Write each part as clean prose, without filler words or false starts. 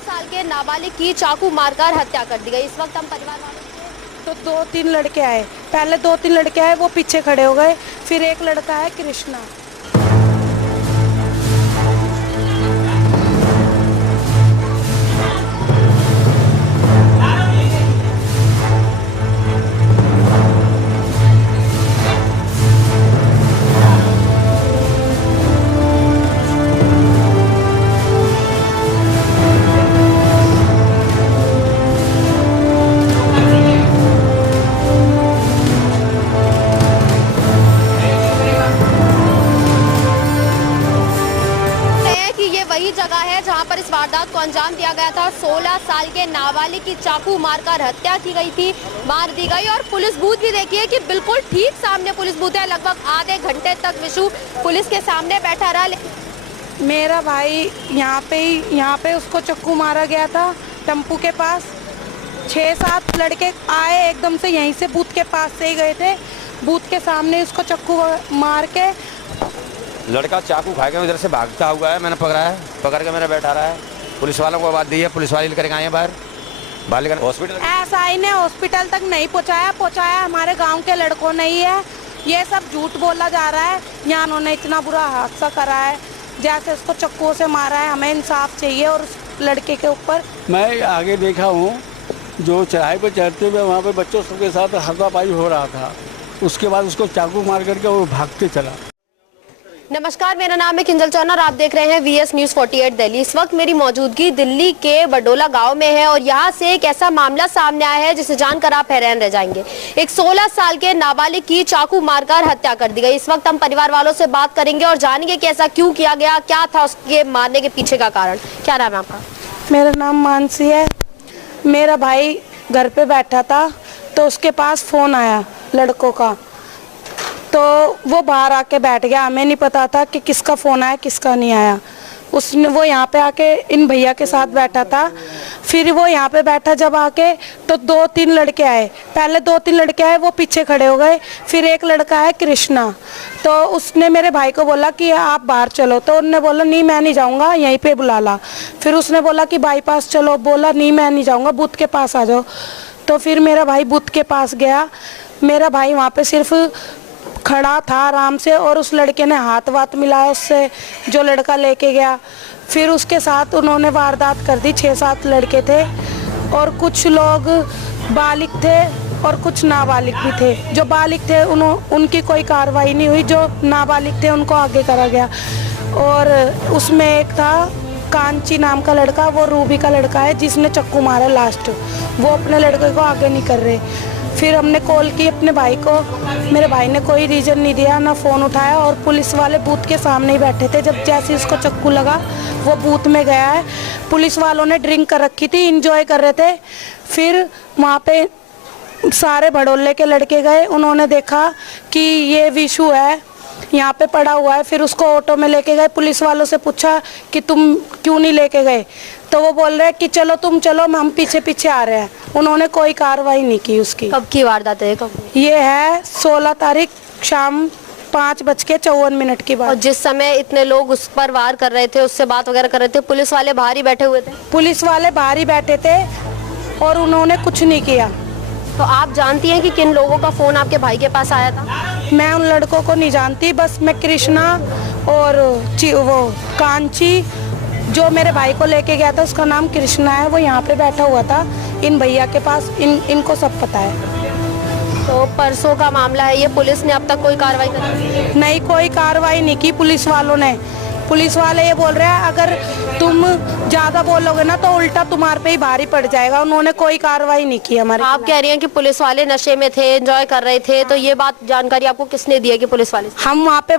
साल के नाबालिग की चाकू मारकर हत्या कर दी गई। इस वक्त हम परिवार वालों से तो 2-3 लड़के आए, पहले 2-3 लड़के आए, वो पीछे खड़े हो गए। फिर एक लड़का है कृष्णा। वही जगह है जहां पर इस वारदात को अंजाम दिया गया था। 16 साल के नाबालिग की चाकू मारकर हत्या की गई थी, मार दी गई। और पुलिस बूथ भी देखिए कि बिल्कुल ठीक सामने पुलिस बूथ है। लगभग आधे घंटे तक विशु पुलिस के सामने बैठा रहा। मेरा भाई यहाँ पे उसको चाकू मारा गया था टेम्पू के पास। 6-7 लड़के आए, एकदम से यहीं से बूथ के पास से ही गए थे। बूथ के सामने उसको चाकू मार के लड़का चाकू खा के इधर से भागता हुआ है। मैंने पकड़ के मेरा बैठा रहा है। पुलिस वालों को आवाज दी है, पुलिस वाले लेकर आए हैं बाहर बालिका हॉस्पिटल। ऐसा ही ने हॉस्पिटल तक नहीं पहुंचाया हमारे गांव के लड़कों ने ही है। ये सब झूठ बोला जा रहा है। यहाँ उन्होंने इतना बुरा हादसा करा है, जैसे उसको चक्कू से मारा है। हमें इंसाफ चाहिए और उस लड़के के ऊपर। मैं आगे देखा हूँ, जो चढ़ाई पर चढ़ते हुए वहाँ पे बच्चों सबके साथ हाथापाई हो रहा था। उसके बाद उसको चाकू मार करके वो भागते चला। नमस्कार, मेरा नाम है किंजल चौहान और आप देख रहे हैं VS News 48 दिल्ली। इस वक्त मेरी मौजूदगी दिल्ली के बडोला गांव में है और यहां से एक ऐसा मामला सामने आया है जिसे जानकर आप हैरान रह जाएंगे। एक 16 साल के नाबालिग की चाकू मारकर हत्या कर दी गई। इस वक्त हम परिवार वालों से बात करेंगे और जानेंगे कि ऐसा क्यों किया गया, क्या था उसके मारने के पीछे का कारण। क्या नाम है आपका? मेरा नाम मानसी है। मेरा भाई घर पे बैठा था तो उसके पास फोन आया लड़कों का, तो वो बाहर आके बैठ गया। हमें नहीं पता था कि किसका फ़ोन आया किसका नहीं आया। वो यहाँ पे आके इन भैया के साथ बैठा था। फिर वो यहाँ पे बैठा जब आके, तो 2-3 लड़के आए, पहले 2-3 लड़के आए, वो पीछे खड़े हो गए। फिर एक लड़का है कृष्णा, तो उसने मेरे भाई को बोला कि आप बाहर चलो, तो उन्होंने बोला नहीं मैं नहीं जाऊँगा, यहीं पे बुला ला। फिर उसने बोला कि बाईपास चलो, बोला नहीं मैं नहीं जाऊँगा, बूथ के पास आ जाओ। तो फिर मेरा भाई बूथ के पास गया। मेरा भाई वहाँ पे सिर्फ खड़ा था आराम से, और उस लड़के ने हाथ वाथ मिलाया उससे, जो लड़का लेके गया। फिर उसके साथ उन्होंने वारदात कर दी। 6-7 लड़के थे और कुछ लोग बालिग थे और कुछ नाबालिग भी थे। जो बालिग थे उनकी कोई कार्रवाई नहीं हुई, जो नाबालिग थे उनको आगे करा गया। और उसमें एक था कांची नाम का लड़का, वो रूबी का लड़का है जिसने चाकू मारा लास्ट। वो अपने लड़के को आगे नहीं कर रहे। फिर हमने कॉल की अपने भाई को, मेरे भाई ने कोई रीज़न नहीं दिया, ना फ़ोन उठाया। और पुलिस वाले बूथ के सामने ही बैठे थे। जब जैसे उसको चाकू लगा वो बूथ में गया है। पुलिस वालों ने ड्रिंक कर रखी थी, इंजॉय कर रहे थे। फिर वहाँ पे सारे भड़ोले के लड़के गए, उन्होंने देखा कि ये विशु है यहाँ पे पड़ा हुआ है। फिर उसको ऑटो में लेके गए। पुलिस वालों से पूछा कि तुम क्यों नहीं लेके गए, तो वो बोल रहे हैं कि चलो तुम चलो, हम पीछे पीछे आ रहे हैं। उन्होंने कोई कार्रवाई नहीं की उसकी। कब की वारदात है? कब? ये है 16 तारीख शाम 5:54 की बात। और जिस समय इतने लोग उस पर वार कर रहे थे, उससे बात वगैरह कर रहे थे, पुलिस वाले बाहर ही बैठे हुए थे? पुलिस वाले बाहर ही बैठे थे और उन्होंने कुछ नहीं किया। तो आप जानती हैं कि किन लोगों का फोन आपके भाई के पास आया था? मैं उन लड़कों को नहीं जानती, बस मैं कृष्णा और वो कांची, जो मेरे भाई को लेके गया था उसका नाम कृष्णा है, वो यहाँ पे बैठा हुआ था इन भैया के पास। इनको सब पता है। तो परसों का मामला है ये, पुलिस ने अब तक कोई कार्रवाई करी? नहीं, कोई कार्रवाई नहीं की पुलिस वालों ने। पुलिस वाले ये बोल रहे हैं अगर तुम ज़्यादा बोलोगे ना तो उल्टा तुम्हारे पे ही भारी पड़ जाएगा। उन्होंने कोई कार्रवाई नहीं की हमारे। आप कह रही हैं कि पुलिस वाले नशे में थे, एंजॉय कर रहे थे, तो ये बात जानकारी आपको किसने दी है कि पुलिस वाले? हम वहाँ पे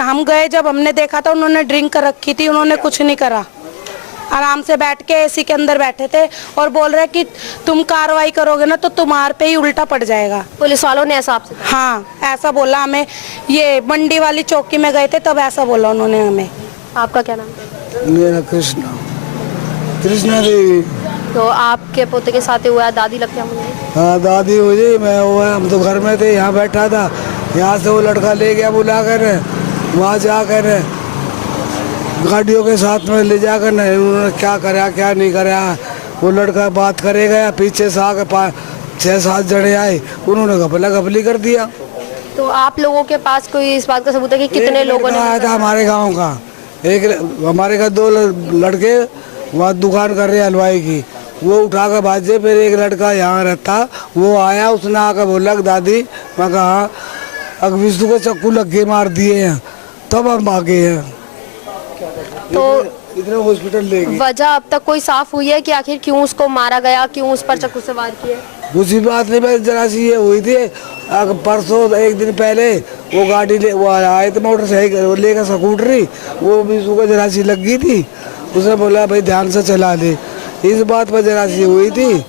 हम गए, जब हमने देखा था उन्होंने ड्रिंक कर रखी थी। उन्होंने कुछ नहीं करा, आराम से बैठ के एसी के अंदर बैठे थे और बोल रहे कि तुम कार्रवाई करोगे ना तो तुम्हारे पे ही उल्टा पड़ जाएगा। पुलिस वालों ने ऐसा आपसे? हाँ, ऐसा बोला हमें। ये मंडी वाली चौकी में गए थे तब ऐसा बोला उन्होंने हमें। आपका क्या नाम है? मेरा कृष्णा देवी। तो आपके पोते के साथ हुआ? दादी लगती है मुझे? हाँ, दादी मुझे, मैं हुआ, हम तो घर में थे, यहाँ बैठा था। यहाँ से वो लड़का ले गया बुला कर, वहाँ जाकर गाड़ियों के साथ में ले जाकर नहीं उन्होंने क्या करा क्या नहीं करा। वो लड़का बात करेगा या पीछे से आकर 6-7 जने आए, उन्होंने घपला घपली कर दिया। तो आप लोगों के पास कोई इस बात का सबूत है कि कितने लोगों ने आया था हमारे गांव का, एक हमारे का 2 लड़के वहाँ दुकान कर रहे हैं हलवाई की, वो उठा कर भाजे। फिर एक लड़का यहाँ रहता, वो आया, उसने आकर बोला दादी, मैं कहा अगर विष्णु को चक्कू लग के मार दिए हैं, तब हम भागे हैं। तो इधर हॉस्पिटल ले गए। वजह अब तक कोई साफ हुई है कि आखिर क्यों उसको मारा गया, क्यों उस पर चाकू से वार किए? उसी बात नहीं, बस जरा सी ये हुई थी परसों, एक दिन पहले वो गाड़ी ले वो आए थे मोटरसाइकिल लेकर स्कूटरी, वो भी उसको जरा सी लगी थी। उसने बोला भाई ध्यान से चला ले, इस बात पर जरा सी हुई थी।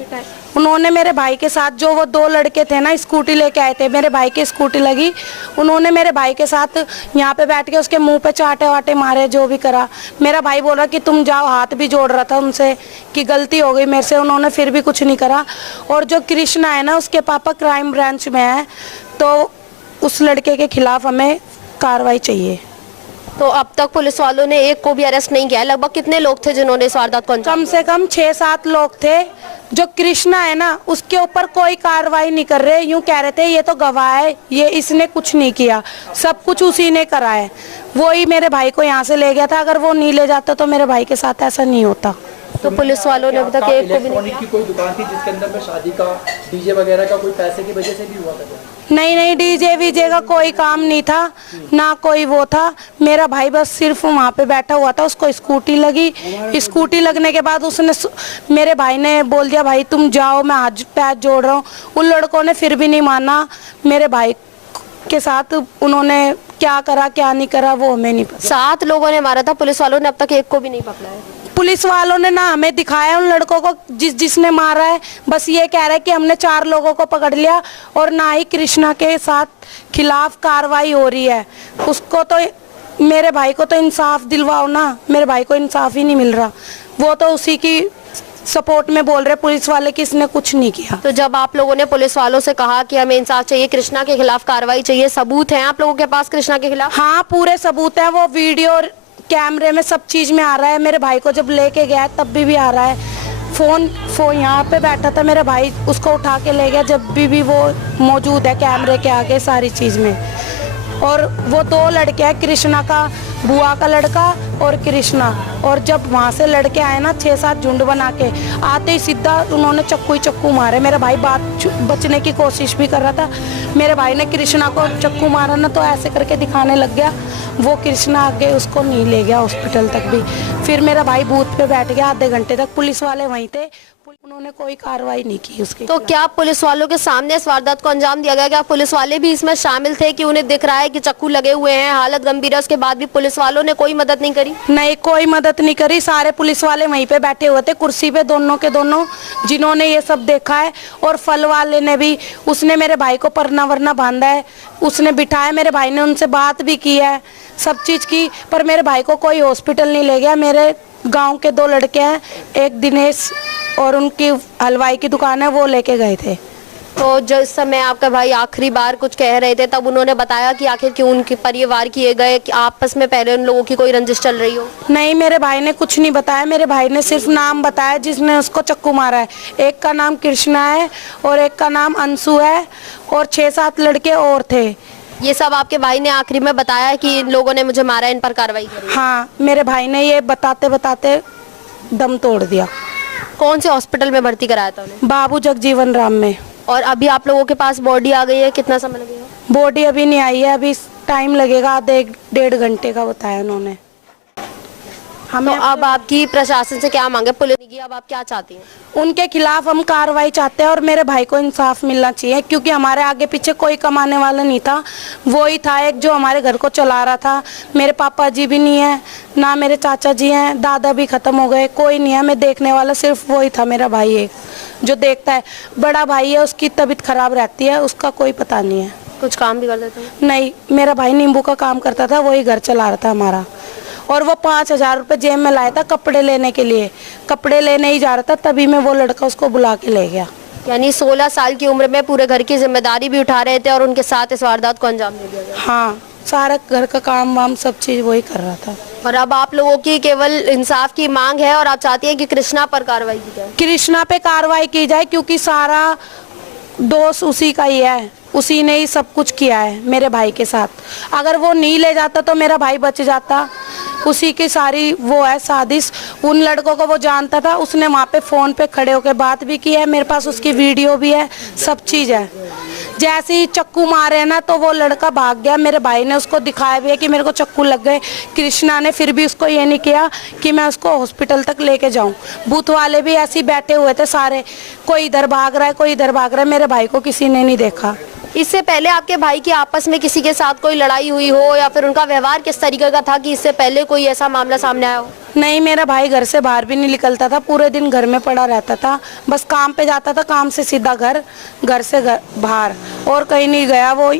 उन्होंने मेरे भाई के साथ, जो वो 2 लड़के थे ना स्कूटी लेके आए थे, मेरे भाई की स्कूटी लगी, उन्होंने मेरे भाई के साथ यहाँ पे बैठ के उसके मुंह पे चाटे वाटे मारे, जो भी करा। मेरा भाई बोल रहा कि तुम जाओ, हाथ भी जोड़ रहा था उनसे कि गलती हो गई मेरे से, उन्होंने फिर भी कुछ नहीं करा। और जो कृष्णा है ना, उसके पापा क्राइम ब्रांच में है, तो उस लड़के के खिलाफ हमें कार्रवाई चाहिए। तो अब तक पुलिस वालों ने एक को भी अरेस्ट नहीं किया है। लगभग कितने लोग थे जिन्होंने इस वारदात को अंजाम कम से कम 6-7 लोग थे। जो कृष्णा है ना, उसके ऊपर कोई कार्रवाई नहीं कर रहे, यूं कह रहे थे ये तो गवाह है, ये इसने कुछ नहीं किया, सब कुछ उसी ने करा है। वो ही मेरे भाई को यहाँ से ले गया था, अगर वो नहीं ले जाता तो मेरे भाई के साथ ऐसा नहीं होता। तो पुलिस वालों ने अभी तक एक को भी नहीं इलेक्ट्रॉनिक की कोई दुकान थी जिसके अंदर में शादी का डीजे वगैरह का कोई पैसे की वजह से भी हुआ था? नहीं, डीजे वीजे का कोई काम नहीं था, ना कोई वो था। मेरा भाई बस सिर्फ वहाँ पे बैठा हुआ था, उसको स्कूटी लगी। स्कूटी लगने के बाद उसने, मेरे भाई ने बोल दिया भाई तुम जाओ, मैं हाथ पैर जोड़ रहा हूँ। उन लड़कों ने फिर भी नहीं माना। मेरे भाई के साथ उन्होंने क्या करा क्या नहीं करा वो हमें नहीं पता। 7 लोगों ने मारा था, पुलिस वालों ने अब तक एक को भी नहीं पकड़ा है। पुलिस वालों ने ना हमें दिखाया उन लड़कों को जिसने मारा है, बस ये कह रहा है कि हमने 4 लोगों को पकड़ लिया, और ना ही कृष्णा के साथ खिलाफ कार्रवाई हो रही है। उसको तो, मेरे भाई को तो इंसाफ दिलवाओ ना, मेरे भाई को इंसाफ ही नहीं मिल रहा। वो तो उसी की सपोर्ट में बोल रहे पुलिस वाले कि इसने कुछ नहीं किया। तो जब आप लोगों ने पुलिस वालों से कहा कि हमें इंसाफ चाहिए, कृष्णा के खिलाफ कार्रवाई चाहिए, सबूत हैं आप लोगों के पास कृष्णा के खिलाफ? हाँ, पूरे सबूत है, वो वीडियो कैमरे में सब चीज में आ रहा है। मेरे भाई को जब लेके गया तब भी आ रहा है। फोन यहाँ पे बैठा था मेरा भाई, उसको उठा के ले गया, जब भी वो मौजूद है कैमरे के आगे सारी चीज में। और वो 2 लड़के हैं, कृष्णा का बुआ का लड़का और कृष्णा। और जब वहाँ से लड़के आए ना 6-7 झुंड बना के, आते ही सीधा उन्होंने चक्कू मारे। मेरा भाई बचने की कोशिश भी कर रहा था, मेरे भाई ने कृष्णा को चक्कू मारा ना, तो ऐसे करके दिखाने लग गया। वो कृष्णा आगे उसको नहीं ले गया हॉस्पिटल तक भी। फिर मेरा भाई बूथ पे बैठ गया आधे घंटे तक, पुलिस वाले वहीं थे, उन्होंने कोई कार्रवाई नहीं की उसकी। तो क्या पुलिस वालों के सामने इस वारदात को अंजाम दिया गया? क्या पुलिस वाले भी इसमें शामिल थे कि उन्हें दिख रहा है कि चक्कू लगे हुए हैं, हालत गंभीर है, उसके बाद भी पुलिस वालों ने कोई मदद नहीं करी? नहीं, कोई मदद नहीं करी। सारे पुलिस वाले वहीं पे बैठे हुए थे कुर्सी पे, दोनों के दोनों, जिन्होंने ये सब देखा है। और फल वाले ने भी, उसने मेरे भाई को परना वरना बांधा है, उसने बिठाया, मेरे भाई ने उनसे बात भी की है, सब चीज की, पर मेरे भाई को कोई हॉस्पिटल नहीं ले गया। मेरे गाँव के 2 लड़के हैं, एक दिनेश और उनकी हलवाई की दुकान है, वो लेके गए थे। तो जिस समय आपका भाई आखिरी बार कुछ कह रहे थे, तब उन्होंने बताया कि आखिर क्यों उनके पर ये वार किए गए, कि आपस में पहले उन लोगों की कोई रंजिश चल रही हो? नहीं, मेरे भाई ने कुछ नहीं बताया। मेरे भाई ने सिर्फ नाम बताया जिसने उसको चक्कू मारा है। एक का नाम कृष्णा है और एक का नाम अंशु है, और 6-7 लड़के और थे। ये सब आपके भाई ने आखिरी में बताया कि इन लोगों ने मुझे मारा, इन पर कार्रवाई करी? हाँ, मेरे भाई ने ये बताते बताते दम तोड़ दिया। कौन से हॉस्पिटल में भर्ती कराया था उन्हें? बाबू जगजीवन राम में। और अभी आप लोगों के पास बॉडी आ गई है, कितना समय लगेगा? बॉडी अभी नहीं आई है, अभी टाइम लगेगा, आधे 1.5 घंटे का बताया उन्होंने हमें। तो अब आपकी प्रशासन से क्या मांगे? पुलिस की अब आप क्या चाहती हैं? उनके खिलाफ हम कार्रवाई चाहते हैं, और मेरे भाई को इंसाफ मिलना चाहिए, क्योंकि हमारे आगे पीछे कोई कमाने वाला नहीं था। वो ही था एक जो हमारे घर को चला रहा था। मेरे पापा जी भी नहीं है, ना मेरे चाचा जी हैं, दादा भी खत्म हो गए, कोई नहीं है। मैं देखने वाला सिर्फ वो ही था, मेरा भाई एक जो देखता है। बड़ा भाई है, उसकी तबीयत खराब रहती है, उसका कोई पता नहीं है। कुछ काम भी कर देते हैं? नहीं, मेरा भाई नींबू का काम करता था, वही घर चला रहा था हमारा। और वो 5,000 रुपये जेब में लाया था कपड़े लेने के लिए, कपड़े लेने ही जा रहा था, तभी में वो लड़का उसको बुला के ले गया। यानी 16 साल की उम्र में पूरे घर की जिम्मेदारी भी उठा रहे थे और उनके साथ इस वारदात को अंजाम दे दिया गया? हाँ, सारा घर का काम वाम सब चीज़ वही कर रहा था। और अब आप लोगों की केवल इंसाफ की मांग है और आप चाहती हैं कि कृष्णा पर कार्रवाई की जाए। कृष्णा पे कार्रवाई की जाए क्योंकि सारा दोष उसी का ही है, उसी ने ही सब कुछ किया है मेरे भाई के साथ। अगर वो नहीं ले जाता तो मेरा भाई बच जाता। उसी की सारी वो है साजिश। उन लड़कों को वो जानता था, उसने वहाँ पे फ़ोन पे खड़े होकर बात भी की है, मेरे पास उसकी वीडियो भी है, सब चीज़ है। जैसे ही चक्कू मारे ना तो वो लड़का भाग गया। मेरे भाई ने उसको दिखाया भी है कि मेरे को चक्कू लग गए। कृष्णा ने फिर भी उसको ये नहीं किया कि मैं उसको हॉस्पिटल तक लेके जाऊं। बूथ वाले भी ऐसे ही बैठे हुए थे सारे, कोई इधर भाग रहा है, कोई इधर भाग रहा है। मेरे भाई को किसी ने नहीं देखा। इससे पहले आपके भाई की आपस में किसी के साथ कोई लड़ाई हुई हो या फिर उनका व्यवहार किस तरीके का था कि इससे पहले कोई ऐसा मामला सामने आया हो? नहीं, मेरा भाई घर से बाहर भी नहीं निकलता था, पूरे दिन घर में पड़ा रहता था। बस काम पे जाता था, काम से सीधा घर, घर से बाहर और कहीं नहीं गया। वो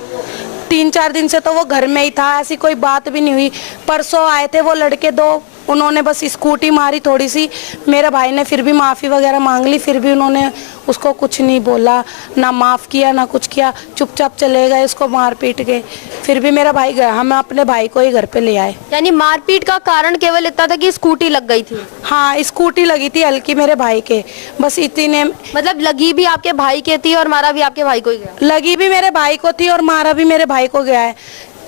3-4 दिन से तो वो घर में ही था, ऐसी कोई बात भी नहीं हुई। परसों आए थे वो लड़के 2, उन्होंने बस स्कूटी मारी थोड़ी सी। मेरे भाई ने फिर भी माफ़ी वगैरह मांग ली, फिर भी उन्होंने उसको कुछ नहीं बोला, ना माफ़ किया ना कुछ किया, चुपचाप चले गए उसको मार पीट के। फिर भी मेरा भाई गया, हम अपने भाई को ही घर पे ले आए। यानी मारपीट का कारण केवल इतना था कि स्कूटी लग गई थी? हाँ, स्कूटी लगी थी हल्की मेरे भाई के, बस इतने। मतलब लगी भी आपके भाई के थी और मारा भी आपके भाई को ही गया? लगी भी मेरे भाई को थी और मारा भी मेरे भाई को गया है।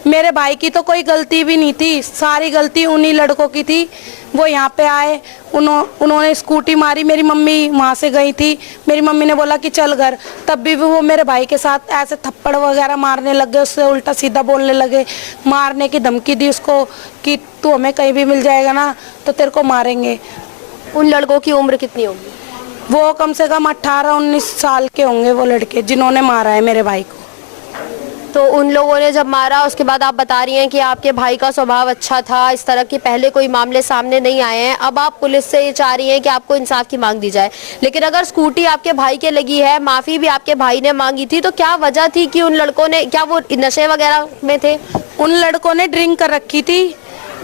मेरे भाई की तो कोई गलती भी नहीं थी, सारी गलती उन्हीं लड़कों की थी। वो यहाँ पे आए, उन्होंने स्कूटी मारी, मेरी मम्मी वहाँ से गई थी, मेरी मम्मी ने बोला कि चल घर, तब भी वो मेरे भाई के साथ ऐसे थप्पड़ वगैरह मारने लग गए, उससे उल्टा सीधा बोलने लगे, मारने की धमकी दी उसको कि तू हमें कहीं भी मिल जाएगा ना तो तेरे को मारेंगे। उन लड़कों की उम्र कितनी होगी? वो कम से कम 18-19 साल के होंगे वो लड़के जिन्होंने मारा है मेरे भाई को। तो उन लोगों ने जब मारा उसके बाद आप बता रही हैं कि आपके भाई का स्वभाव अच्छा था, इस तरह के पहले कोई मामले सामने नहीं आए हैं। अब आप पुलिस से ये चाह रही हैं कि आपको इंसाफ की मांग दी जाए, लेकिन अगर स्कूटी आपके भाई के लगी है, माफी भी आपके भाई ने मांगी थी, तो क्या वजह थी कि उन लड़कों ने, क्या वो नशे वगैरह में थे? उन लड़कों ने ड्रिंक कर रखी थी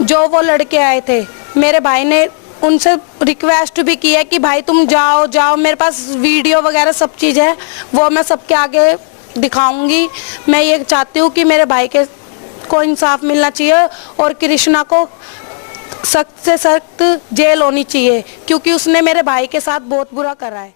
जो वो लड़के आए थे। मेरे भाई ने उनसे रिक्वेस्ट भी की है कि भाई तुम जाओ जाओ, मेरे पास वीडियो वगैरह सब चीज़ है, वो मैं सबके आगे दिखाऊंगी। मैं ये चाहती हूँ कि मेरे भाई के को इंसाफ मिलना चाहिए और कृष्णा को सख्त से सख्त जेल होनी चाहिए क्योंकि उसने मेरे भाई के साथ बहुत बुरा करा है।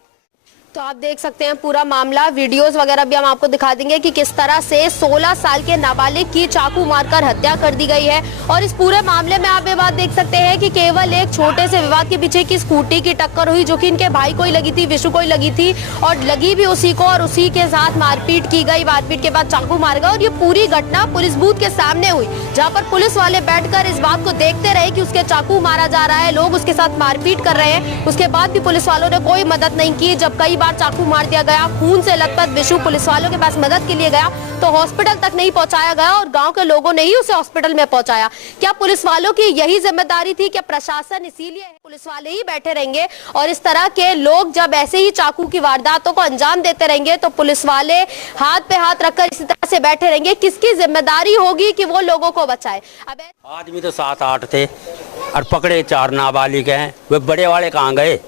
तो आप देख सकते हैं पूरा मामला, वीडियोस वगैरह भी हम आपको दिखा देंगे कि किस तरह से 16 साल के नाबालिग की चाकू मारकर हत्या कर दी गई है। और इस पूरे मामले में आप ये बात देख सकते हैं कि केवल एक छोटे से विवाद के पीछे की स्कूटी की टक्कर हुई जो कि इनके भाई को ही लगी थी, विशु को ही लगी थी, और लगी भी उसी को, और उसी के साथ मारपीट की गई। मारपीट के बाद चाकू मार गया और ये पूरी घटना पुलिस बूथ के सामने हुई, जहाँ पर पुलिस वाले बैठकर इस बात को देखते रहे कि उसके चाकू मारा जा रहा है, लोग उसके साथ मारपीट कर रहे हैं। उसके बाद भी पुलिस वालों ने कोई मदद नहीं की। जब कई बार चाकू मार दिया गया, खून से लथपथ विशु पुलिस वालों के पास मदद के लिए गया तो हॉस्पिटल तक नहीं पहुंचाया गया और गांव के लोगों ने ही उसे हॉस्पिटल में पहुंचाया। क्या पुलिस वालों की यही जिम्मेदारी थी? क्या प्रशासन इसीलिए पुलिस वाले ही बैठे रहेंगे और इस तरह के लोग जब ऐसे ही चाकू की वारदातों को अंजाम देते रहेंगे तो पुलिस वाले हाथ पे हाथ रखकर इसी तरह से बैठे रहेंगे? किसकी जिम्मेदारी होगी कि वो लोगों को बचाए? अब आदमी तो 7-8 थे और पकड़े 4 नाबालिग हैं। वे बड़े वाले कहाँ गए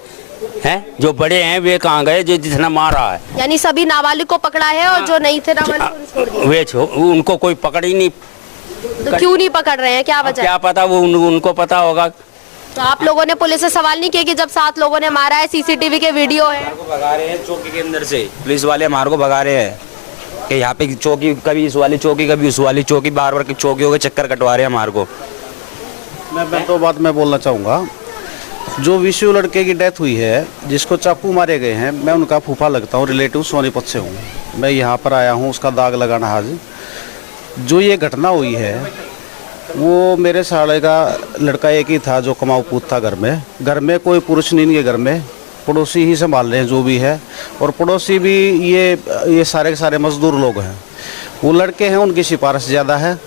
हैं? जो बड़े हैं वे कहाँ गए जो जिसने मारा है? यानी सभी नाबालिग को पकड़ा है और जो नहीं थे नाबालिग को छोड़ दिया? वे उनको कोई पकड़ ही नहीं। तो क्यों नहीं पकड़ रहे हैं, क्या वजह? क्या पता, वो उनको पता होगा। तो आप लोगों ने पुलिस से सवाल नहीं किया कि जब 7 लोगों ने मारा है, सीसीटीवी के वीडियो है? भगा रहे हैं चौकी के अंदर से, पुलिस वाले हमारे को भगा रहे हैं कि यहाँ पे चौकी, कभी इस वाली चौकी कभी उस वाली चौकी, बार बार चौकियों के चक्कर कटवा रहे हैं हमारे को। मैं तो बात मैं बोलना चाहूँगा, जो विशु लड़के की डेथ हुई है, जिसको चाकू मारे गए हैं, मैं उनका फूफा लगता हूँ, रिलेटिव सोनीपत से हूँ। मैं यहाँ पर आया हूँ उसका दाग लगाना। आज जो ये घटना हुई है वो मेरे साले का लड़का एक ही था जो कमाऊ पूत था। घर में कोई पुरुष नहीं, के घर में पड़ोसी ही संभाल रहे हैं जो भी है, और पड़ोसी भी ये सारे के सारे मजदूर लोग हैं। वो लड़के हैं, उनकी सिफारिश ज़्यादा है,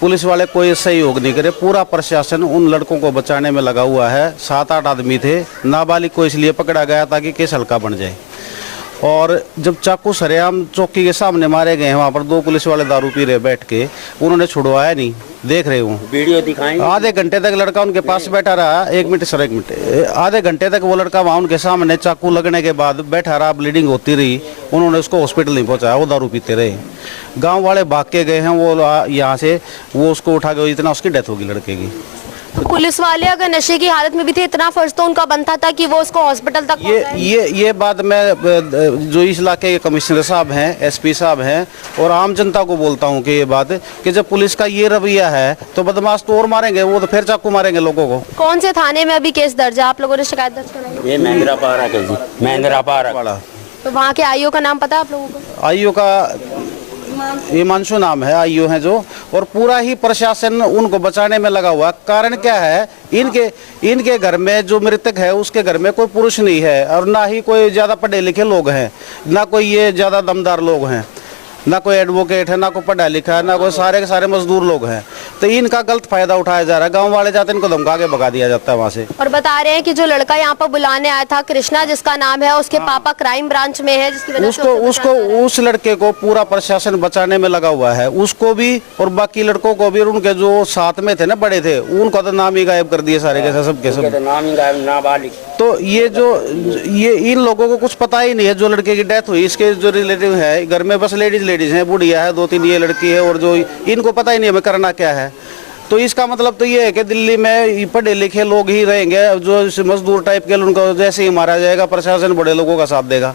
पुलिस वाले कोई सहयोग नहीं करे। पूरा प्रशासन उन लड़कों को बचाने में लगा हुआ है। 7-8 आदमी थे, नाबालिग को इसलिए पकड़ा गया ताकि केस हल्का बन जाए। और जब चाकू सरेआम चौकी के सामने मारे गए हैं, वहाँ पर 2 पुलिस वाले दारू पी रहे बैठ के, उन्होंने छुड़वाया नहीं। देख रहे हूँ वीडियो दिखाएंगे। आधे घंटे तक लड़का उनके पास बैठा रहा। एक मिनट, आधे घंटे तक वो लड़का वहाँ उनके सामने चाकू लगने के बाद बैठा रहा, ब्लीडिंग होती रही। उन्होंने उसको हॉस्पिटल नहीं पहुँचाया, वो दारू पीते रहे। गांव वाले भाग के गए हैं, वो यहाँ से वो उसको उठा के, इतना उसकी डेथ होगी लड़के की। पुलिस वाले अगर नशे की हालत में भी थे, इतना फर्ज तो उनका बनता था कि वो उसको हॉस्पिटल तक पहुंचाएं। ये बात मैं जो इस इलाके के कमिश्नर साहब हैं, एसपी साहब हैं और आम जनता को बोलता हूं कि ये बात कि जब पुलिस का ये रवैया है तो बदमाश तो और मारेंगे, वो तो फिर चाकू मारेंगे लोगों को। कौन से थाने में अभी केस दर्ज है? आप लोगों ने शिकायत दर्ज कराई है? ये महिंद्रा पारा के जी, महिंद्रा पारा बड़ा तो वहाँ के आईओ का नाम पता है आप लोगों को? आईओ का हिमांशु नाम है, आईओ है जो, और पूरा ही प्रशासन उनको बचाने में लगा हुआ। कारण क्या है, इनके घर में जो मृतक है उसके घर में कोई पुरुष नहीं है और ना ही कोई ज्यादा पढ़े लिखे लोग हैं, ना कोई ये ज्यादा दमदार लोग हैं, ना कोई एडवोकेट है, ना कोई पढ़ा लिखा है, ना कोई सारे के सारे मजदूर लोग हैं। तो इनका गलत फायदा उठाया जा रहा है। गांव वाले जाते हैं, इनको धमका के भगा दिया जाता है वहाँ से। और बता रहे हैं कि जो लड़का यहाँ पर बुलाने आया था, कृष्णा जिसका नाम है, उसके पापा क्राइम ब्रांच में है, जिसकी वजह से उस लड़के को पूरा प्रशासन बचाने में लगा हुआ है, उसको भी और बाकी लड़कों को भी, और उनके जो साथ में थे ना, बड़े थे, उनका तो नाम ही गायब कर दिए सारे के सब के सब। नाम ही गायब, नाबालिग। तो ये इन लोगों को कुछ पता ही नहीं है। जो लड़के की डेथ हुई, इसके जो रिलेटिव है घर में बस लेडीज हैं, बुढ़िया है, 2-3 ये लड़की है, और जो इनको पता ही नहीं हमें करना क्या है। तो इसका मतलब तो ये है कि दिल्ली में पढ़े लिखे लोग ही रहेंगे, जो मजदूर टाइप के, उनको जैसे ही मारा जाएगा प्रशासन बड़े लोगों का साथ देगा।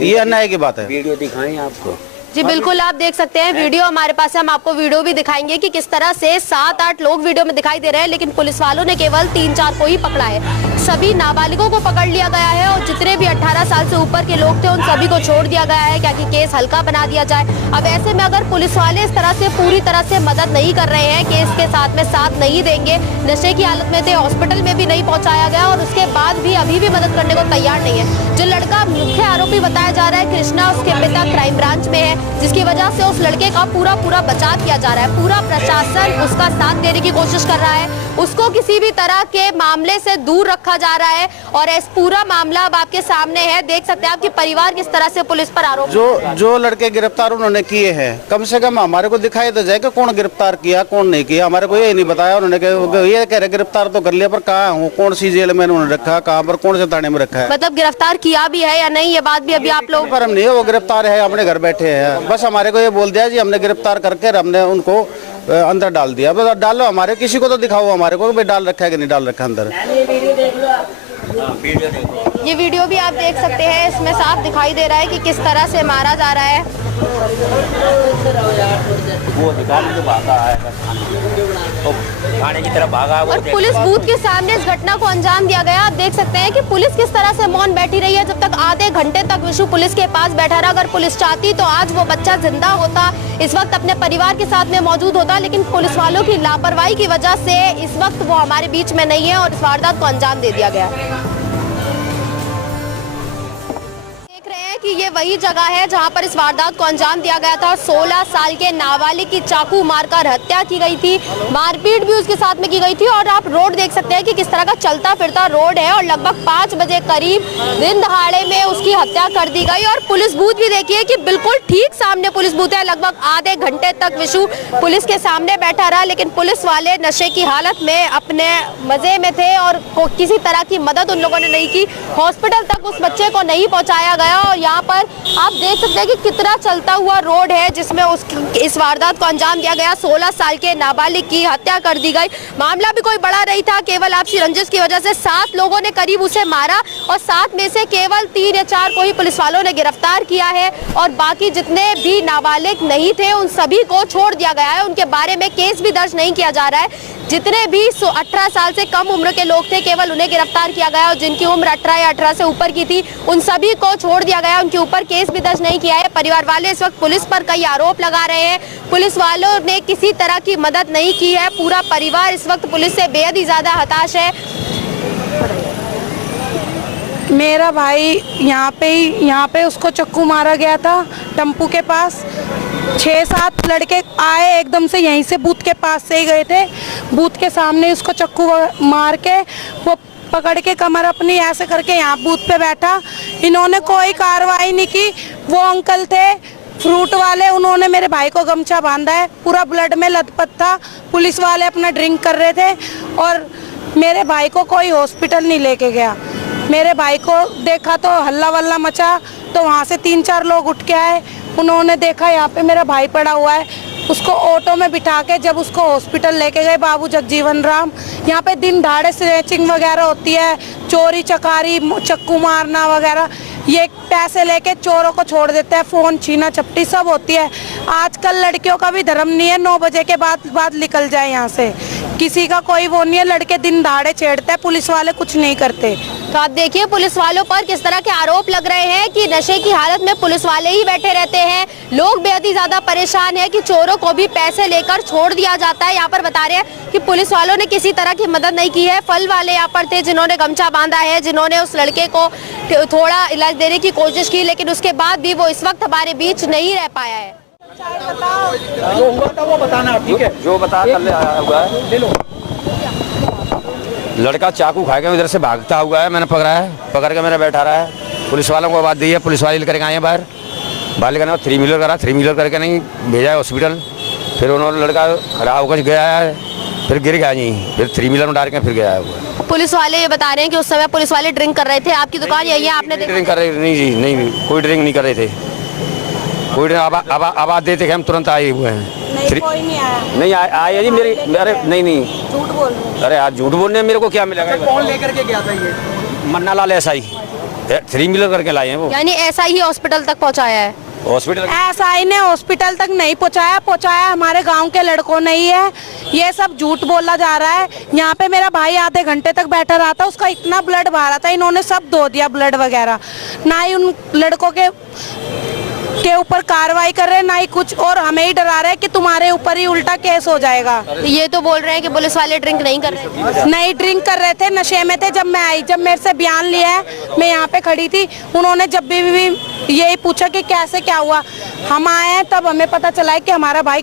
ये अन्याय की बात है। वीडियो दिखाएं आपको? जी बिल्कुल, आप देख सकते हैं वीडियो हमारे पास है, हम आपको वीडियो भी दिखाएंगे कि किस तरह से 7-8 लोग वीडियो में दिखाई दे रहे हैं, लेकिन पुलिस वालों ने केवल 3-4 को ही पकड़ा है। सभी नाबालिगों को पकड़ लिया गया है और जितने भी 18 साल से ऊपर के लोग थे उन सभी को छोड़ दिया गया है, क्या कि केस हल्का बना दिया जाए। अब ऐसे में अगर पुलिस वाले इस तरह से पूरी तरह से मदद नहीं कर रहे हैं, केस के साथ में साथ नहीं देंगे, नशे की हालत में थे, हॉस्पिटल में भी नहीं पहुंचाया गया और उसके बाद भी अभी भी मदद करने को तैयार नहीं है। जो लड़का मुख्य आरोपी बताया जा रहा है कृष्णा, उसके पिता क्राइम ब्रांच में है, जिसकी वजह से उस लड़के का पूरा बचाव किया जा रहा है। पूरा प्रशासन उसका साथ देने की कोशिश कर रहा है, उसको किसी भी तरह के मामले से दूर रखा जा रहा है। और इस पूरा मामला अब आपके सामने है, देख सकते हैं आपके परिवार किस तरह से पुलिस पर आरोप। जो लड़के गिरफ्तार उन्होंने किए हैं, कम से कम हमारे को दिखाई तो जाए कि कौन गिरफ्तार किया कौन नहीं किया। हमारे को ये नहीं बताया उन्होंने, ये कह रहे गिरफ्तार तो कर लिया, पर कहाँ हूँ, कौन सी जेल में उन्होंने रखा, कहाँ पर, कौन से थाने में रखा है। मतलब गिरफ्तार किया भी है या नहीं, ये बात भी अभी आप लोग पर हम नहीं है, वो गिरफ्तार है, अपने घर बैठे हैं। बस हमारे को ये बोल दिया जी हमने गिरफ्तार करके हमने उनको अंदर डाल दिया। बस डालो, हमारे किसी को तो दिखाओ हमारे को भाई डाल रखा है कि नहीं डाल रखा अंदर। ये वीडियो भी आप देख सकते हैं, इसमें साफ दिखाई दे रहा है कि किस तरह से मारा जा रहा है। वो अधिकारी जो भागा है तो थाने की तरफ भागा, और पुलिस बूथ के सामने इस घटना को अंजाम दिया गया। आप देख सकते हैं कि पुलिस किस तरह से मौन बैठी रही है, जब तक आधे घंटे तक विशु पुलिस के पास बैठा रहा। अगर पुलिस चाहती तो आज वो बच्चा जिंदा होता, इस वक्त अपने परिवार के साथ में मौजूद होता, लेकिन पुलिस वालों की लापरवाही की वजह से इस वक्त वो हमारे बीच में नहीं है और इस वारदात को अंजाम दे दिया गया। कि ये वही जगह है जहां पर इस वारदात को अंजाम दिया गया था और 16 साल के नाबालिग की चाकू मारकर हत्या की गई थी, मारपीट भी उसके साथ में की गई थी। और आप रोड देख सकते हैं कि किस तरह का चलता फिरता रोड है और लगभग 5 बजे करीब दिन दहाड़े में उसकी हत्या कर दी गई। और पुलिस बूथ भी देखिए कि बिल्कुल ठीक सामने पुलिस बूथ है। लगभग आधे घंटे तक विशु पुलिस के सामने बैठा रहा, लेकिन पुलिस वाले नशे की हालत में अपने मजे में थे और किसी तरह की मदद उन लोगों ने नहीं की। हॉस्पिटल तक उस बच्चे को नहीं पहुंचाया गया और यहाँ पर आप देख सकते हैं कि कितना चलता हुआ रोड है जिसमें इस वारदात को अंजाम दिया गया। 16 साल के नाबालिग की हत्या कर दी गई। मामला भी कोई बड़ा नहीं था, केवल आपसी रंजिश की वजह से 7 लोगों ने करीब उसे मारा और 7 में से केवल 3 या 4 को ही पुलिस वालों ने गिरफ्तार किया है और बाकी जितने भी नाबालिग नहीं थे उन सभी को छोड़ दिया गया है। उनके बारे में केस भी दर्ज नहीं किया जा रहा है। जितने भी 18 साल से कम उम्र के लोग थे केवल उन्हें गिरफ्तार किया गया और जिनकी उम्र 18 या 18 से ऊपर की थी उन सभी को छोड़ दिया गया, उनके ऊपर केस भी दर्ज नहीं किया है। परिवार वाले इस वक्त पुलिस पर कई आरोप लगा रहे हैं, पुलिस वालों ने किसी तरह की मदद नहीं की है। पूरा परिवार इस वक्त पुलिस से बेहद ही ज्यादा हताश है। मेरा भाई यहाँ पे उसको चक्कू मारा गया था टम्पू के पास। 6-7 लड़के आए एकदम से, यहीं से बूथ के पास से ही गए थे। बूथ के सामने उसको चक्कू मार के वो पकड़ के कमर अपनी ऐसे करके यहाँ बूथ पे बैठा। इन्होंने कोई कार्रवाई नहीं की। वो अंकल थे फ्रूट वाले, उन्होंने मेरे भाई को गमछा बांधा है, पूरा ब्लड में लथपथ था। पुलिस वाले अपना ड्रिंक कर रहे थे और मेरे भाई को कोई हॉस्पिटल नहीं लेके गया। मेरे भाई को देखा तो हल्ला वल्ला मचा, तो वहाँ से 3-4 लोग उठ के आए। उन्होंने देखा यहाँ पे मेरा भाई पड़ा हुआ है, उसको ऑटो में बिठा के जब उसको हॉस्पिटल लेके गए बाबू जगजीवन राम, यहाँ पे दिन दहाड़े स्नैचिंग वगैरह होती है, चोरी चकारी, चक्कू मारना वगैरह, ये पैसे लेके चोरों को छोड़ देते हैं, फोन छीना चपटी सब होती है। आजकल लड़कियों का भी धर्म नहीं है 9 बजे के बाद निकल जाए यहाँ से, किसी का कोई वो नहीं है। लड़के दिन दहाड़े छेड़ते हैं, पुलिस वाले कुछ नहीं करते। तो आप देखिए पुलिस वालों पर किस तरह के आरोप लग रहे हैं कि नशे की हालत में पुलिस वाले ही बैठे रहते हैं। लोग बेहद ही ज्यादा परेशान है कि चोरों को भी पैसे लेकर छोड़ दिया जाता है। यहाँ पर बता रहे हैं कि पुलिस वालों ने किसी तरह की मदद नहीं की है। फल वाले यहाँ पर थे जिन्होंने गमछा बांधा है, जिन्होंने उस लड़के को थोड़ा इलाज देने की कोशिश की, लेकिन उसके बाद भी वो इस वक्त हमारे बीच नहीं रह पाया है। जो हुआ था वो बताना आप, ठीक है? जो बता कल आया हुआ है, ले लो। लड़का चाकू खा के इधर से भागता हुआ है, मैंने पकड़ा है, पकड़ के मैंने बैठा रहा है। पुलिस वालों को आवाज़ दी है, पुलिस वाले लेकर आए हैं बाहर लेकर 3 व्हीलर करा, 3 व्हीलर करके नहीं भेजा है हॉस्पिटल। फिर उन्होंने लड़का खड़ा होकर गया है, फिर गिर गया नहीं, फिर 3 व्हीलर में डाल के फिर गया है वो। पुलिस वाले ये बता रहे हैं कि उस समय पुलिस वाले ड्रिंक कर रहे थे। आपकी दुकान यही है, आपने ड्रिंक कर रहे? नहीं जी, नहीं, कोई ड्रिंक नहीं कर रहे थे। कोई आवाज़ देते कि हम तुरंत आए हुए हैं। नहीं, कोई नहीं आया। नहीं आए जी मेरी, अरे नहीं, झूठ बोल रहे हैं। अरे आज झूठ बोलने में मेरे को क्या मिलेगा? कौन लेकर के गया था ये? मन्ना लाल SI 3 व्हीलर करके लाए हैं वो। यानी ऐसा ही हॉस्पिटल तक पहुंचाया है? हॉस्पिटल SI ने हॉस्पिटल तक नहीं पहुंचाया हमारे गांव के लड़कों ने ही है। ये सब झूठ बोला जा रहा है। यहाँ पे मेरा भाई आधे घंटे तक बैठा रहा था, उसका इतना ब्लड बहा रहा था, इन्होंने सब धो दिया ब्लड वगैरह। ना ही उन लड़कों के ऊपर कार्रवाई कर रहे हैं, ना ही कुछ, और हमें ही डरा रहे हैं कि तुम्हारे ऊपर ही उल्टा केस हो जाएगा। ये तो बोल रहे हैं कि पुलिस वाले ड्रिंक नहीं कर रहे थे। नहीं ड्रिंक कर रहे थे, नशे में थे। जब मैं आई, जब मेरे से बयान लिया है, मैं यहाँ पे खड़ी थी, उन्होंने जब भी यही पूछा कि कैसे क्या हुआ, हम आए हैं तब हमें पता चला है कि हमारा भाई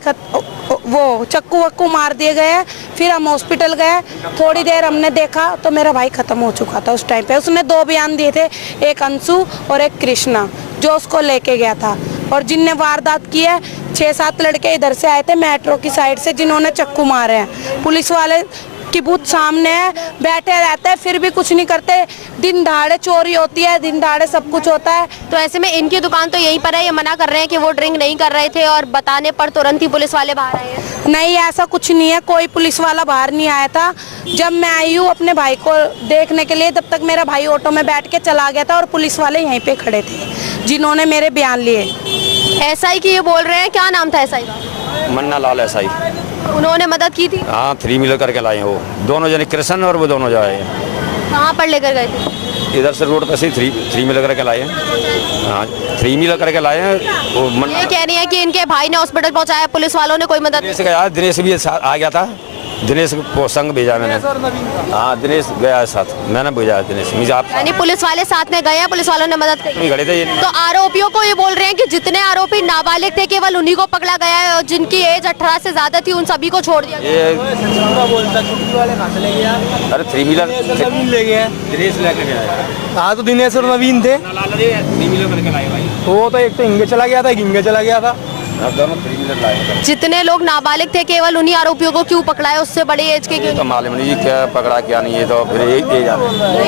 वो चक्कू वक्कू मार दिए गए हैं। फिर हम हॉस्पिटल गए, थोड़ी देर हमने देखा तो मेरा भाई खत्म हो चुका था उस टाइम पे। उसने 2 बयान दिए थे, एक अंशु और एक कृष्णा, जो उसको लेके गया था। और जिनने वारदात की है 6-7 लड़के इधर से आए थे मेट्रो की साइड से, जिन्होंने चक्कू मारे हैं। पुलिस वाले की बूथ सामने है, बैठे रहते हैं, फिर भी कुछ नहीं करते। दिन दहाड़े चोरी होती है, दिन दहाड़े सब कुछ होता है। तो ऐसे में इनकी दुकान तो यहीं पर है, ये मना कर रहे हैं कि वो ड्रिंक नहीं कर रहे थे, और बताने पर तुरंत ही पुलिस वाले बाहर आए हैं। नहीं, ऐसा कुछ नहीं है, कोई पुलिस वाला बाहर नहीं आया था। जब मैं आई हूँ अपने भाई को देखने के लिए, तब तक मेरा भाई ऑटो में बैठ के चला गया था, और पुलिस वाले यहीं पे खड़े थे जिन्होंने मेरे बयान लिए। SI की ये बोल रहे हैं, क्या नाम था SI का? मन्ना लाल SI। उन्होंने मदद की थी? हाँ, 3 व्हीलर करके लाए हैं वो दोनों जने, कृष्ण और वो दोनों जाए हैं। कहाँ पर लेकर गए थे? इधर से रोड पर से 3 व्हीलर करके लाए हैं। हाँ, 3 व्हीलर करके लाए हैं। वो ये कह रही है कि इनके भाई ने हॉस्पिटल पहुंचाया, पुलिस वालों ने कोई मदद दिनेश गया, दिनेश भी आ गया था, दिनेश को संग भेजा मैंने। हाँ, दिनेश गया साथ, मैंने भेजा दिनेश। यानी पुलिस वाले साथ में गए हैं, पुलिस वालों ने मदद की। खड़े थे। तो आरोपियों को ये बोल रहे हैं कि जितने आरोपी नाबालिग थे केवल उन्हीं को पकड़ा गया है, और जिनकी एज 18 से ज्यादा थी उन सभी को छोड़ दिया गया। अरे 3 व्हीलर ले गए, दिनेश लेके गया। हाँ तो दिनेश और नवीन थे, 3 व्हीलर करके लाए भाई। वो तो एक तो हिंगे चला गया था, एक हिंगे चला गया था। दोनों 3 व्हीलर लाए। जितने लोग नाबालिग थे केवल उन्हीं आरोपियों को क्यों पकड़ा है, उससे बड़ी एज के क्यों? तो मालूम नहीं जी क्या पकड़ा क्या नहीं, ये तो फिर ये जाने।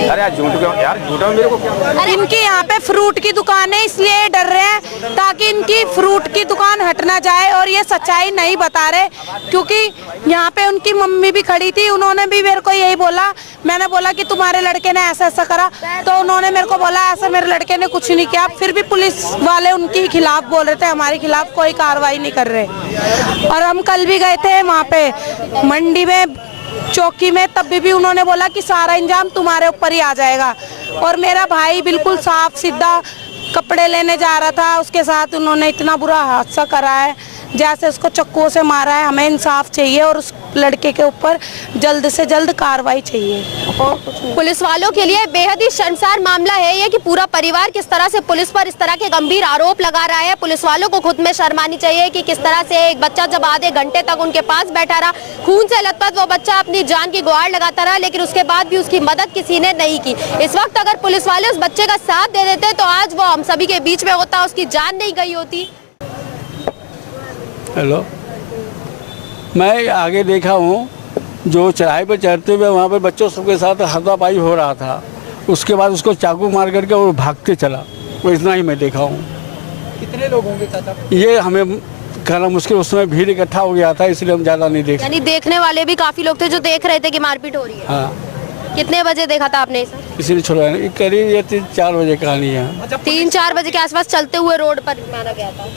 अरे यार झूठ क्यों, यार झूठा मेरे को क्या? अरे इनकी यहाँ पे फ्रूट की दुकान है, इसलिए डर रहे हैं ताकि इनकी फ्रूट की दुकान हट ना जाए, और ये सच्चाई नहीं बता रहे। क्योंकि यहाँ पे उनकी मम्मी भी खड़ी थी, उन्होंने भी मेरे को यही बोला। मैंने बोला कि तुम्हारे लड़के ने ऐसा ऐसा करा, तो उन्होंने मेरे को बोला ऐसा मेरे लड़के ने कुछ नहीं किया। फिर भी पुलिस वाले उनके खिलाफ बोल रहे थे, हमारे खिलाफ कोई कार्रवाई नहीं कर रहे। और हम कल भी गए थे वहाँ पे मंडी में, चौकी में, तब भी उन्होंने बोला कि सारा इंजाम तुम्हारे ऊपर ही आ जाएगा। और मेरा भाई बिल्कुल साफ सीधा कपड़े लेने जा रहा था, उसके साथ उन्होंने इतना बुरा हादसा करा है, जैसे उसको चक्कुओं से मारा है। हमें इंसाफ चाहिए और उस लड़के के ऊपर जल्द से जल्द कार्रवाई चाहिए। पुलिस वालों के लिए बेहद ही शर्मसार मामला है ये कि पूरा परिवार किस तरह से पुलिस पर इस तरह के गंभीर आरोप लगा रहा है। पुलिस वालों को खुद में शर्म आनी चाहिए कि किस तरह से एक बच्चा जब आधे घंटे तक उनके पास बैठा रहा, खून से लथपथ वो बच्चा अपनी जान की गुहार लगाता रहा, लेकिन उसके बाद भी उसकी मदद किसी ने नहीं की। इस वक्त अगर पुलिस वाले उस बच्चे का साथ दे देते तो आज वो हम सभी के बीच में होता, उसकी जान नहीं गई होती। हेलो, मैं आगे देखा हूँ जो चढ़ाई पर चढ़ते हुए वहाँ पर बच्चों सबके साथ हाथापाई हो रहा था, उसके बाद उसको चाकू मार करके वो भागते चला। वो इतना ही मैं देखा हूँ। कितने लोग होंगे चाचा? ये हमें कहना मुश्किल, उस समय भीड़ इकट्ठा हो गया था इसलिए हम ज़्यादा नहीं देख। यानी देखने वाले भी काफी लोग थे जो देख रहे थे कि मारपीट हो रही है। हाँ, कितने बजे देखा था आपने इसे? इसीलिए छुड़वाया नहीं। करीब ये 3-4 बजे कहानी है। 3-4 बजे के आसपास चलते हुए रोड पर मारा गया था।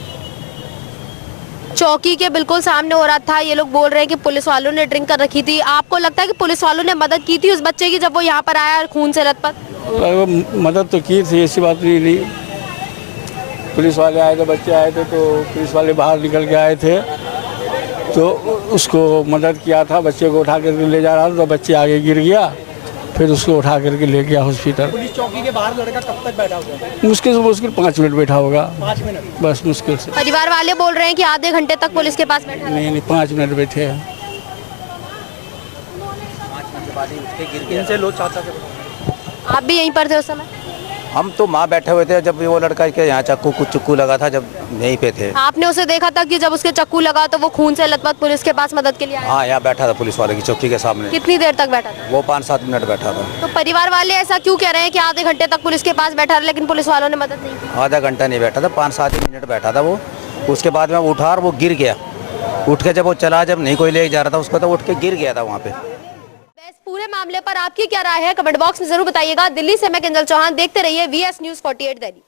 चौकी के बिल्कुल सामने हो रहा था। ये लोग बोल रहे हैं कि पुलिस वालों ने ड्रिंक कर रखी थी। आपको लगता है कि पुलिस वालों ने मदद की थी उस बच्चे की जब वो यहाँ पर आया खून से लथपथ? मदद तो की थी, ऐसी बात नहीं। पुलिस वाले आए थे, बच्चे आए थे, तो पुलिस वाले बाहर निकल के आए थे तो उसको मदद किया था। बच्चे को उठा करके ले जा रहा था तो बच्चे आगे गिर गया, फिर उसको उठा करके ले गया हॉस्पिटल। पुलिस चौकी के बाहर लड़का कब तक बैठा हुआ है? मुश्किल से मुश्किल 5 मिनट बैठा होगा। 5 मिनट बस मुश्किल से। परिवार वाले बोल रहे हैं कि आधे घंटे तक पुलिस के पास बैठा रहा। नहीं 5 मिनट बैठे हैं। इनसे लोग चाचा के आप भी यहीं पर थे उस समय? हम तो माँ बैठे हुए थे जब वो लड़का के यहाँ चक्कू लगा था, जब यहीं पे थे। आपने उसे देखा था कि जब उसके चक्कू लगा तो वो खून से लथपथ पुलिस के पास मदद के लिए आया? हाँ, यहाँ बैठा था पुलिस वाले की चौकी के सामने। कितनी देर तक बैठा था? वो 5-7 मिनट बैठा था। तो परिवार वाले ऐसा क्यों कह रहे हैं कि आधे घंटे तक पुलिस के पास बैठा रहा लेकिन पुलिस वालों ने मदद नहीं की? आधा घंटा नहीं बैठा था, 5-7 मिनट बैठा था वो। उसके बाद में उठा और वो गिर गया। उठ के जब वो चला, जब नहीं कोई ले जा रहा था उसको, तो उठ के गिर गया था वहाँ पे। इस पूरे मामले पर आपकी क्या राय है कमेंट बॉक्स में जरूर बताइएगा। दिल्ली से मैं किंजल चौहान, देखते रहिए VS News 48 दिल्ली।